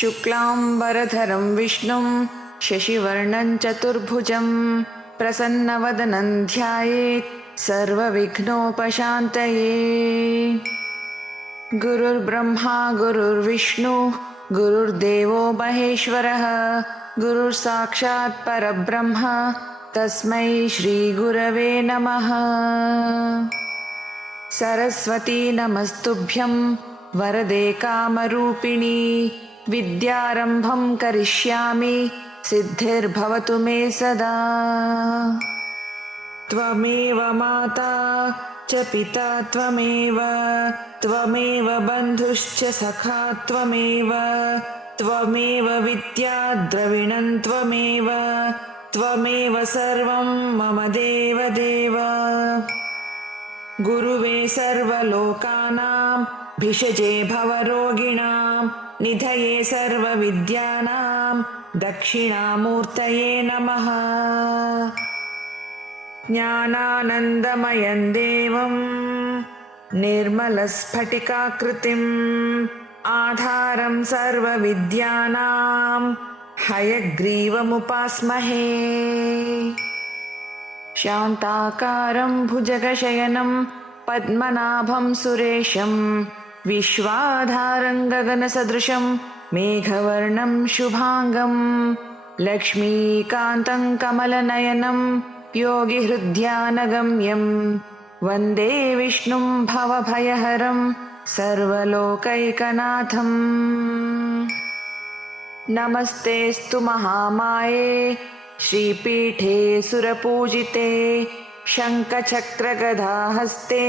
शुक्लाम्बरधरं विष्णुं शशिवर्णं चतुर्भुजं प्रसन्नवदनं ध्यायेत् सर्वविघ्नोपशान्तये। गुरुर्ब्रह्मा गुरुर्विष्णु गुरुर्देवो महेश्वरः गुरुर्साक्षात् परब्रह्म तस्मै श्रीगुरवे नमः। सरस्वती नमस्तुभ्यं वरदे कामरूपिणी विद्यारम्भं करिष्यामि सिद्धिर्भवतु मे सदा। त्वमेव माता च पिता त्वमेव त्वमेव बन्धुश्च सखा त्वमेव त्वमेव विद्या द्रविणं त्वमेव त्वमेव सर्वं मम देवदेव। गुरुवे सर्वलोकानां भिषजे भवरोगिणां निधये सर्वविद्यानां दक्षिणामूर्तये नमः। ज्ञानानन्दमयं देवं निर्मलस्फटिकाकृतिम् आधारं सर्वविद्यानां हयग्रीवमुपास्महे। शान्ताकारं भुजगशयनं पद्मनाभं सुरेशं विश्वाधारं गगनसदृशं मेघवर्णं शुभांगं लक्ष्मीकान्तं कमलनयनं योगिहृद्यानगम्यं वन्दे विष्णुं भवभयहरं सर्वलोकैकनाथम्। नमस्तेऽस्तु महामाये श्रीपीठे सुरपूजिते शङ्खचक्रगदाहस्ते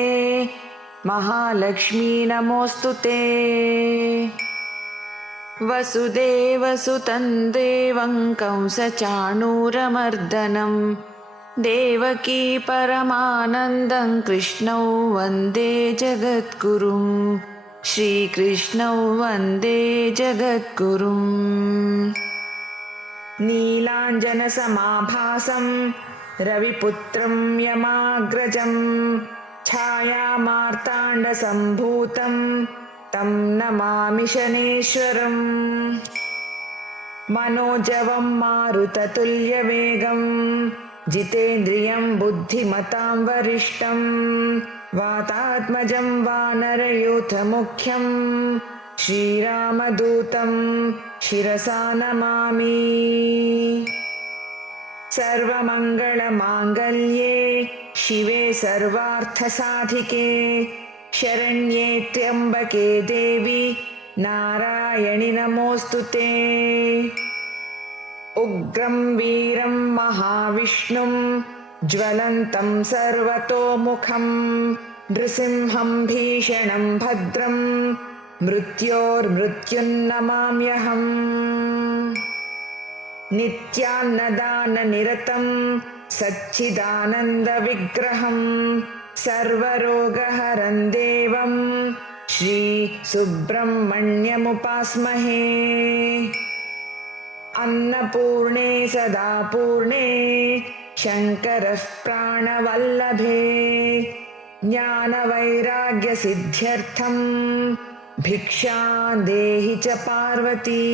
महालक्ष्मी नमोऽस्तु ते। वसुदेवसुतं देवं कंसचाणूरमर्दनं देवकी परमानन्दं कृष्णौ वन्दे जगद्गुरुं श्रीकृष्णौ वन्दे जगद्गुरुम्। नीलाञ्जनसमाभासं रविपुत्रं यमाग्रजं छायामार्ताण्डसम्भूतं तं नमामि शनेश्वरम्। मनोजवं मारुततुल्यवेगं जितेन्द्रियं बुद्धिमतां वरिष्ठं वातात्मजं वानरयूथमुख्यं श्रीरामदूतं शिरसा नमामि। सर्वमङ्गलमाङ्गल्ये शिवे सर्वार्थसाधिके शरण्ये त्र्यम्बके देवी नारायणि नमोऽस्तु ते। उग्रं वीरं महाविष्णुं ज्वलन्तं सर्वतोमुखं नृसिंहं भीषणं भद्रं मृत्योर्मृत्युन्नमाम्यहम्। नित्यान्नदाननिरतं सच्चिदानन्दविग्रहं सर्वरोगहरं देवं श्रीसुब्रह्मण्यमुपास्महे। अन्नपूर्णे सदा पूर्णे शङ्करः प्राणवल्लभे ज्ञानवैराग्यसिद्ध्यर्थं भिक्षां देहि च पार्वती।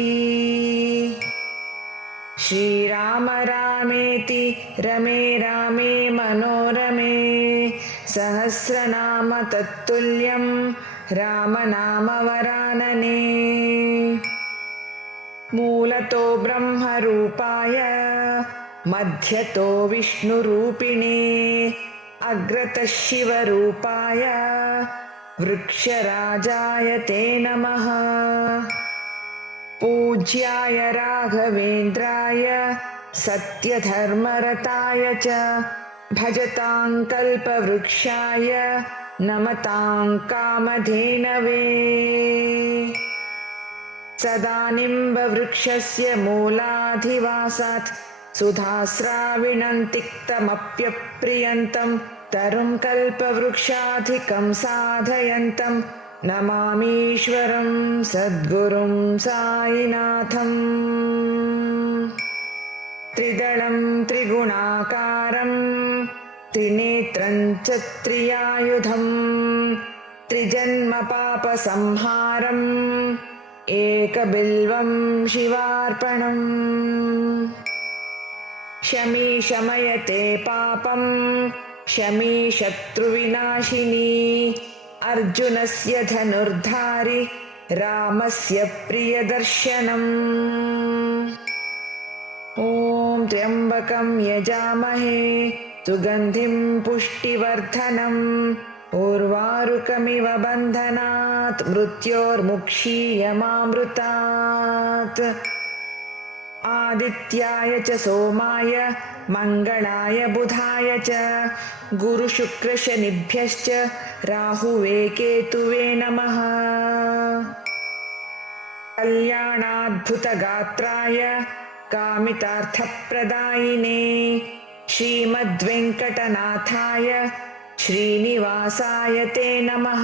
श्रीराम रामेति रमे रामे मनोरमे सहस्रनाम तत्तुल्यं रामनामवरानने। मूलतो ब्रह्मरूपाय मध्यतो विष्णुरूपिणे अग्रतः शिवरूपाय वृक्षराजाय ते नमः। पूज्याय राघवेन्द्राय सत्यधर्मरताय च भजतां कल्पवृक्षाय नमतां कामधेनवे। सदा निम्बवृक्षस्य मूलाधिवासात् सुधास्राविणं तिक्तमप्यप्रियन्तं तरुं कल्पवृक्षाधिकं साधयन्तं नमामीश्वरं सद्गुरुं साईनाथम्। त्रिदलं त्रिगुणाकारं त्रिनेत्रं च त्रियायुधं त्रिजन्म पापसंहारम् एकबिल्वं शिवार्पणम् शमी शमयते पापं शमी शत्रुविनाशिनी अर्जुनस्य धनुर्धारि रामस्य प्रियदर्शनम् ॐ त्र्यम्बकं यजामहे सुगन्धिं पुष्टिवर्धनम् उर्वारुकमिव बन्धनात् मृत्योर्मुक्षीयमामृतात् आदित्याय च सोमाय मङ्गलाय बुधाय च गुरुशुक्रशनिभ्यश्च राहुवे केतुवे नमः कल्याणाद्भुतगात्राय कामितार्थप्रदायिने श्रीमद्वेङ्कटनाथाय श्रीनिवासाय ते नमः।